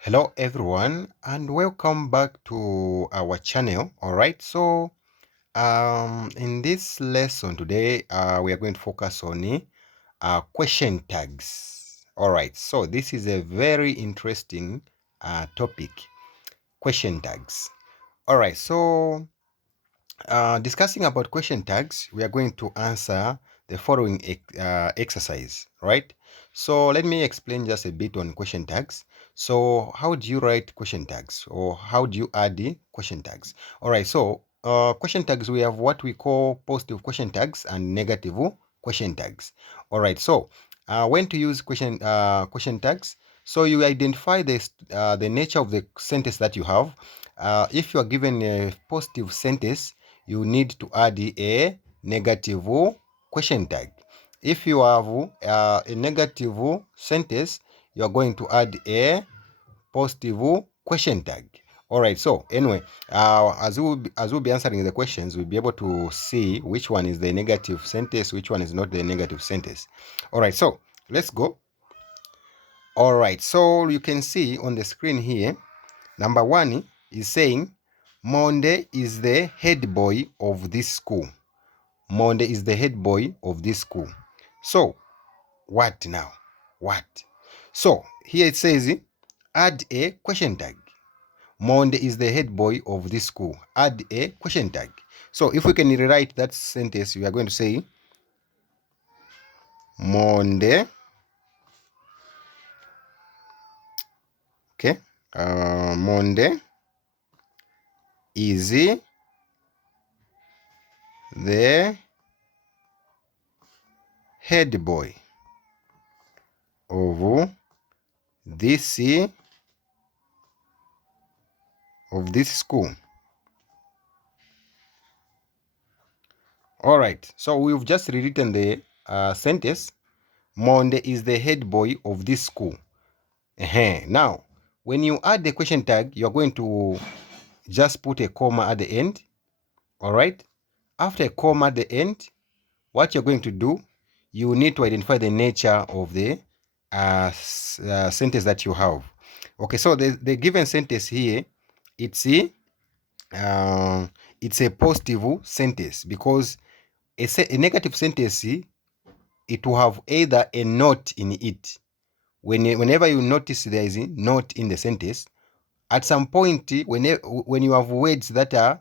Hello everyone and welcome back to our channel. All right, so in this lesson today we are going to focus on question tags. All right, so this is a very interesting topic, question tags. All right, so discussing about question tags, we are going to answer the following exercise, right? So let me explain just a bit on question tags. So how do you write question tags, or how do you add the question tags? All right, so question tags, we have what we call positive question tags and negative question tags. All right, so when to use question tags? So you identify the nature of the sentence that you have. If you are given a positive sentence, you need to add a negative question tag. If you have a negative sentence, you are going to add a positive question tag. All right, so anyway, as we'll be answering the questions, we'll be able to see which one is the negative sentence, which one is not the negative sentence. All right, so let's go. All right, so you can see on the screen here, number one is saying Monde is the head boy of this school. Monde is the head boy of this school. So, what now? What? So, here it says, add a question tag. Monde is the head boy of this school. Add a question tag. So, if we can rewrite that sentence, we are going to say, Monde, okay, Monde is the head boy of this school. All right, so we've just rewritten the sentence. Monde is the head boy of this school. Now, when you add the question tag, you're going to just put a comma at the end. All right, after a comma at the end, what you're going to do, you need to identify the nature of the sentence that you have. Okay, so the given sentence here, it's a positive sentence, because a negative sentence, it will have either a not in it. Whenever you notice there is a not in the sentence, at some point, when you have words that are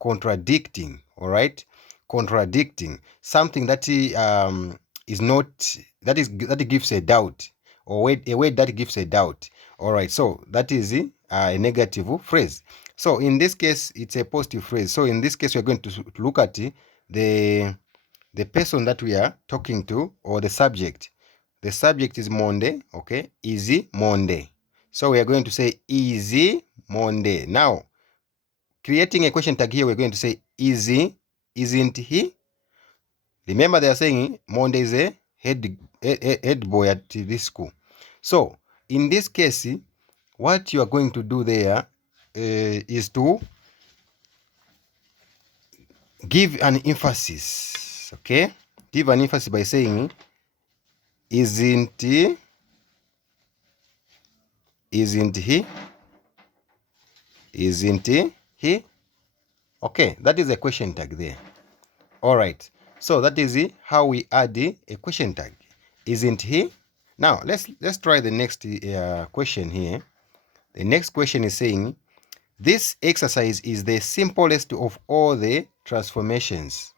contradicting, all right, contradicting something that is not, that gives a doubt, or a word that gives a doubt. All right, so that is a negative phrase. So in this case, it's a positive phrase. So in this case, we're going to look at the person that we are talking to, or the subject. The subject is Monde, okay? Is Monde. So we are going to say, is Monde. Now, creating a question tag here, we're going to say, isn't he? Remember, they are saying Monde is a head boy at this school. So, in this case, what you are going to do there is to give an emphasis, okay? Give an emphasis by saying, isn't he? Isn't he? Isn't he? Okay, that is a question tag there. All right, so that is how we add a question tag. Isn't he? Now let's try the next question here. The next question is saying, this exercise is the simplest of all the transformations.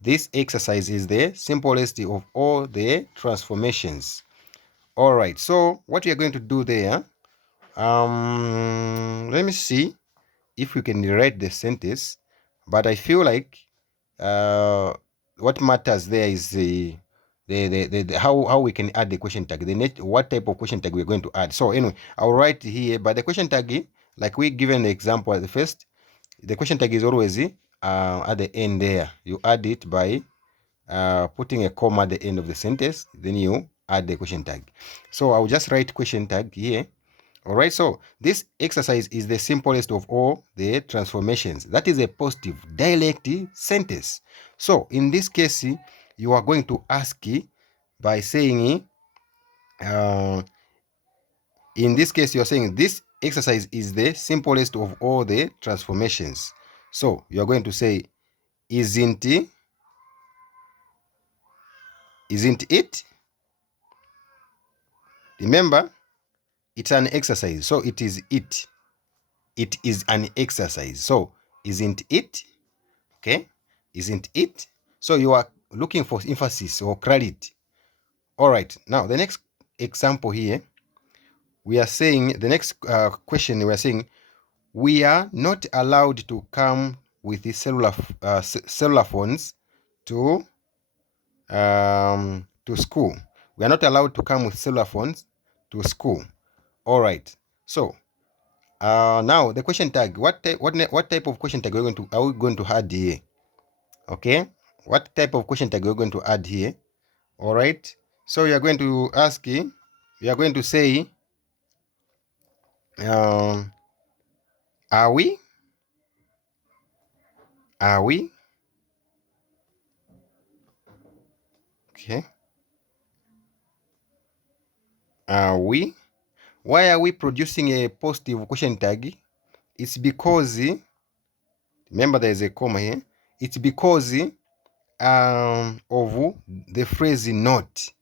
This exercise is the simplest of all the transformations. All right, so what we are going to do there, let me see if we can rewrite the sentence, but I feel like what matters there is the how we can add the question tag, what type of question tag we're going to add. So anyway, I'll write here, but the question tag, like we given the example at the first, the question tag is always at the end there. You add it by putting a comma at the end of the sentence, then you add the question tag. So I'll just write question tag here. All right, so this exercise is the simplest of all the transformations. That is a positive dialect sentence. So in this case, you are going to ask by saying, In this case, you're saying this exercise is the simplest of all the transformations. So you're going to say, isn't it? Remember, it's an exercise, so it is it. It is an exercise, so isn't it? Okay, isn't it? So you are looking for emphasis or clarity. All right, now the next example here, we are saying, the next question, we are saying, we are not allowed to come with the cellular phones to school. We are not allowed to come with cellular phones to school. All right. So now the question tag. What type of question tag are we going to add here? Okay. What type of question tag are we going to add here? All right. So you are going to ask. You are going to say, are we? Are we? Okay. Are we? Why are we producing a positive question tag? It's because, remember there is a comma here. It's because of the phrase not.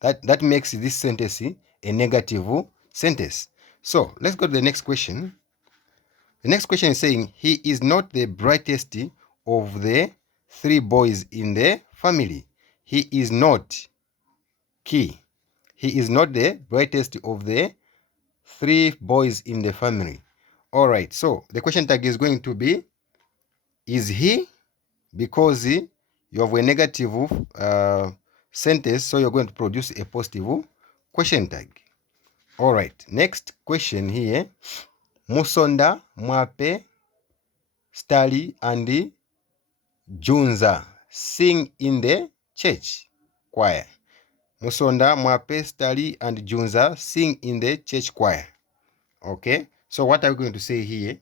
That makes this sentence a negative sentence. So let's go to the next question. The next question is saying, he is not the brightest of the 3 boys in the family. He is not key. He is not the brightest of the 3 boys in the family. All right, so the question tag is going to be, is he? Because you have a negative sentence, so you're going to produce a positive question tag. All right, next question here. Musonda, Mwape, Stali, and Junza sing in the church choir. Musonda, Mwape, Stali, and Junza sing in the church choir. Okay, so what are we going to say here?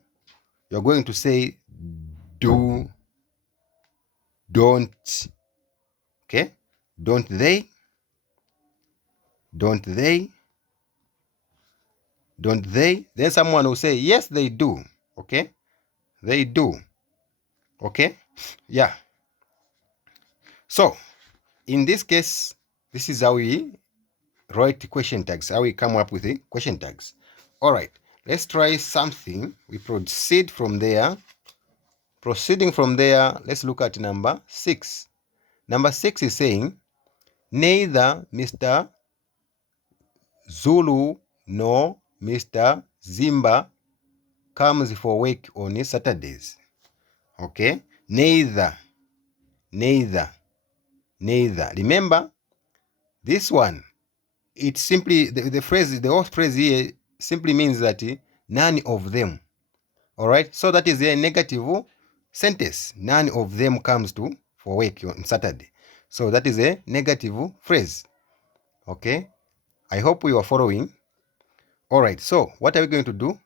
You're going to say do, don't. Okay, don't they? Don't they? Don't they? Then someone will say, yes, they do. Okay, they do. Okay, yeah. So in this case, this is how we write question tags, how we come up with the question tags. All right, let's try something. We proceed from there. Proceeding from there, let's look at number 6. Number 6 is saying, neither Mr. Zulu nor Mr. Zimba comes for work on Saturdays. Okay, neither. Remember, this one, it simply, the whole phrase here simply means that none of them. All right, so that is a negative sentence. None of them comes for work on Saturday. So that is a negative phrase. Okay, I hope you are following. All right, so what are we going to do?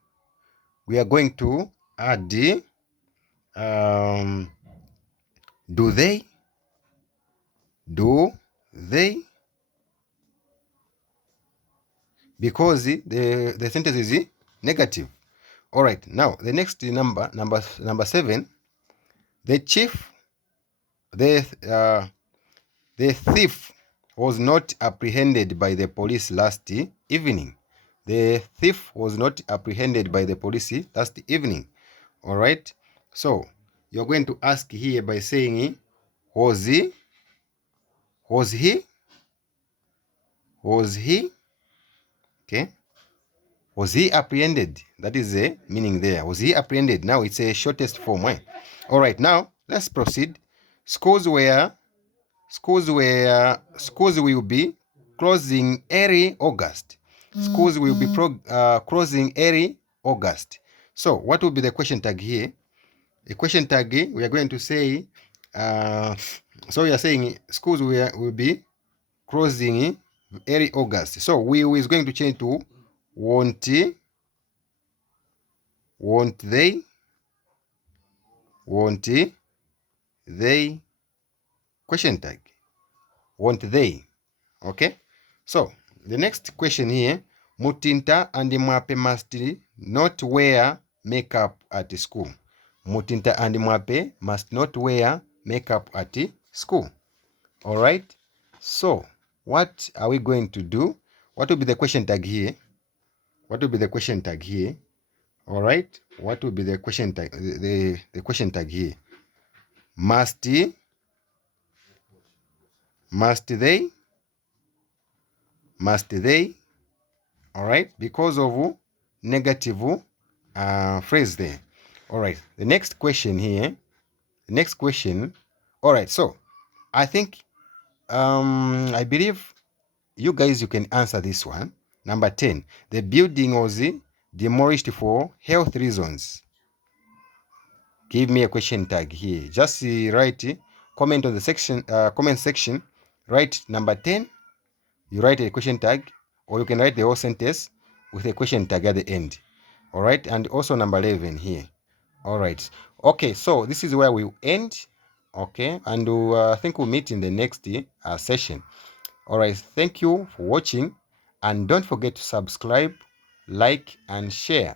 We are going to add do they? Do they? Because the sentence is negative. All right, now the next number 7. The thief was not apprehended by the police last evening. The thief was not apprehended by the police last evening. All right, so you're going to ask here by saying, was he? Was he? Was he? Okay. Was he apprehended? That is the meaning there. Was he apprehended? Now it's a shortest form. Right? All right, now let's proceed. Schools will be closing early August. Schools will be closing early August. So what will be the question tag here? The question tag, we are going to say, so we are saying schools will be closing early August. So we is going to change to won't they? Won't they? Question tag. Won't they? Okay. So the next question here, Mutinta and Mwape must not wear makeup at school. Mutinta and Mwape must not wear makeup at school. All right. So what are we going to do? What will be the question tag here? What will be the question tag here? All right. What will be the question tag? The question tag here? Must they? Must they? All right. Because of negative phrase there. All right. The next question here. The next question. All right. So I think I believe you guys, you can answer this one. Number 10. The building was demolished for health reasons. Give me a question tag here. Just write comment on the section, comment section. Write number 10. You write a question tag, or you can write the whole sentence with a question tag at the end. All right, and also number 11 here. All right. Okay, so this is where we end. Okay, and I think we'll meet in the next session. All right, thank you for watching, and don't forget to subscribe, like, and share.